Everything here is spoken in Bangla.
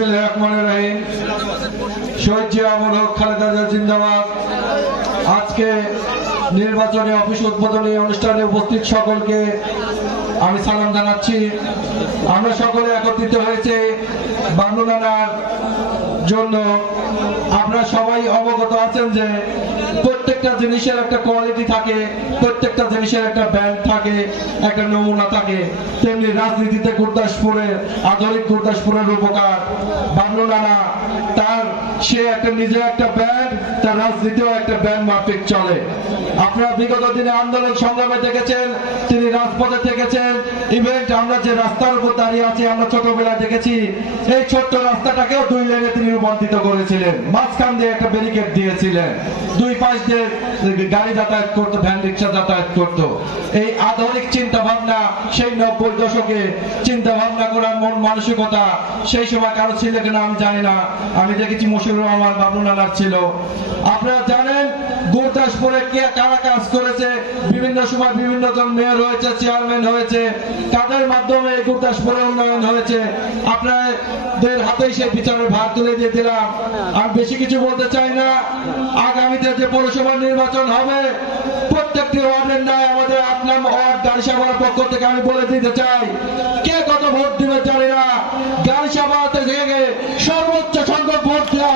বিসমিল্লাহির রহমানির খালেদা জিন্দাবাদ। আজকে নির্বাচনী অফিস উদ্বোধনী অনুষ্ঠানে উপস্থিত সকলকে আমি সালাম জানাচ্ছি। আমরা সকলে একত্রিত হয়েছে বাংলু জন্য। আপনারা সবাই অবগত আছেন যে প্রত্যেকটা জিনিসের একটা কোয়ালিটি থাকে, প্রত্যেকটা জিনিসের একটা ব্যান্ড থাকে, একটা নমুনা থাকে। তেমনি রাজনীতিতে গুরদাসপুরে আধুনিক গুরদাসপুরের উপকার বাবলু নানা, তার সে একটা নিজে একটা ব্যান্ড তার রাজনীতিও একটা ব্যান্ড মাফিক চলে। আপনারা বিগত দিনে আন্দোলন সংগ্রামে দেখেছেন, তিনি রাজপথে থেকেছেন। ইভেন্ট আমরা যে রাস্তার উপর দাঁড়িয়ে আছি, আমরা ছোটবেলায় দেখেছি, এই ছোট্ট রাস্তাটাকেও দুই লেনে তিনি রূপান্তরিত করেছিলেন। মাঝখান দিয়ে একটা ব্যারিকেড দিয়েছিলেন। দুই পাশ দিয়ে গাড়ি যাতায়াত করতো ভ্যান রিক্সা যাতায়াত করতো। এই আধুনিক চিন্তা ভাবনা সেই নব্বই দশকে চিন্তা ভাবনা করার মন মানসিকতা, সেই সময় কারও ছিল কিনা আমি জানি না। আমি দেখেছি মশিউর রহমান বাবলু নানার ছিল। আপনারা জানেন গুরদাসপুরে কে কারা কাজ করেছে? বিভিন্ন সময় বিভিন্ন জন মেয়র হয়েছে, চেয়ারম্যান হয়েছে। তাদের মাধ্যমে এই গুরদাসপুরের উন্নয়ন হয়েছে। আপনাদের হাতেই সেই বিচারের ভার তুলে দিয়ে দিলাম। আমি বেশি কিছু বলতে চাই না। আগামীতে যে পৌরসভা নির্বাচন হবে, প্রত্যেকটি ওয়ার্ডের নয় আমাদের আট নম্বর ওয়ার্ড গাড়িসাবার পক্ষ থেকে আমি বলে দিতে চাই, কে কত ভোট দিবে জানি না।